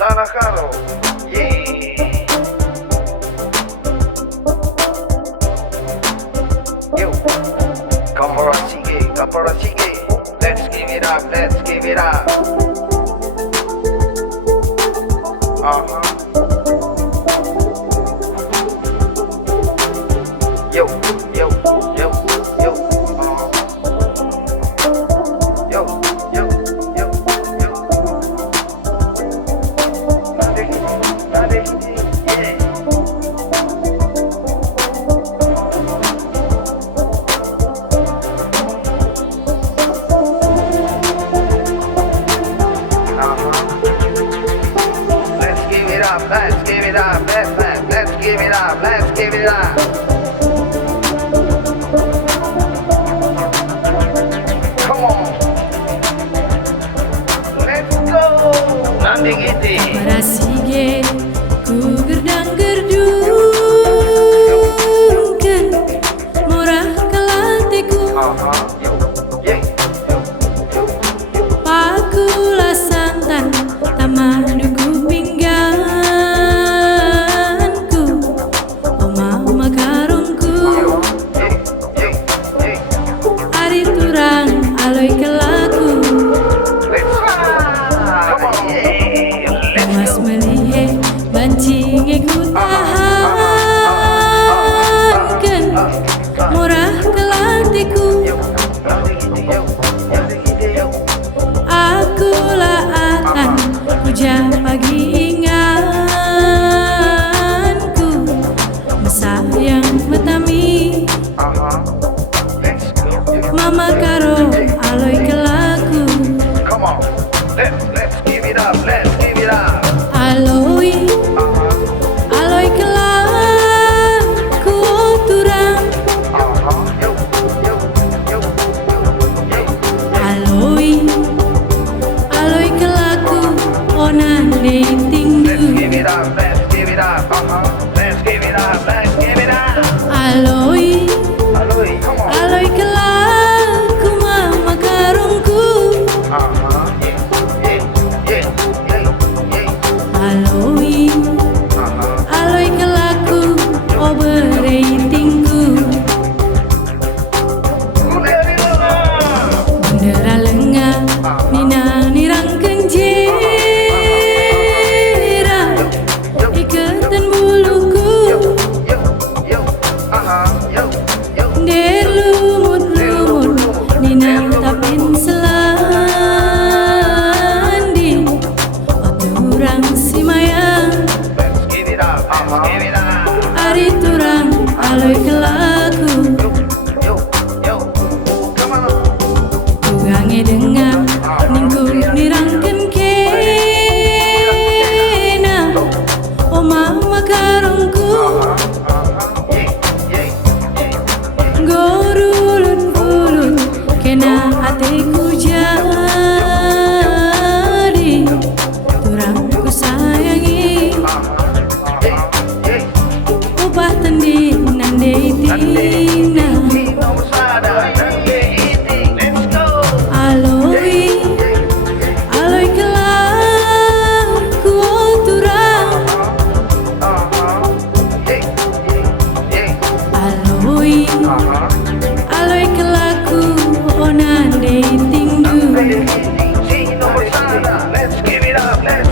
Tanah Karo, yeah. Yo, Kapora Sige, let's give it up, let's give it up. Yo, yo, yo, yo, yo, yo, yo, yo. Nade, yeah. Let's give it up, let's give it up, let's give it up, let's give it up. Come on, let's go. Nanti gitu. Para sige ku gerdang gerdungkeun murah kelatiku Yo, yeah, yo, yo, yo. pakula santan tamaduku pingganku oma makarongku Yeah, yeah, yeah. ari turang aloi kelaku Let's come on, yeah. mas melihe bancinge ku tahankeun murah kelatiku Yo, nanti gitu, yo, nanti gitu, yo. aku laatan hujan pagi inganku mesayang metami Let's go. mama karo aloi kelaku Come on, let's give it up, let's give it up. aloi aloi kelaku turang Yo, yo, yo, yo, yo. aloi aloi kelaku onan dei Let's tinggu give it up, let's give it up. Let's give it up, let's give it up. aloi Aloi, come on. aloi kelaku mama karungku Yeah, yeah, yeah, yeah, yeah. aloi aloi kelaku oberei tinggu bendera lenga nina nirang kenjera ikatan buluku der lumut lumut nina tapin selandi oturang simayang Let's give it up, let's give it up. ari turang aloi kelaku Yo, yo, come on. tugange dengar ningku nirangken kena oma makarongku Yeah, yeah, yeah. gorulut bulut kena hatiku jadi turangku sayangi upah tending nandei tina Let's go. aloi aloi kelaku turang aloi aloi kelaku onan dei tinggu Let's give it up, let's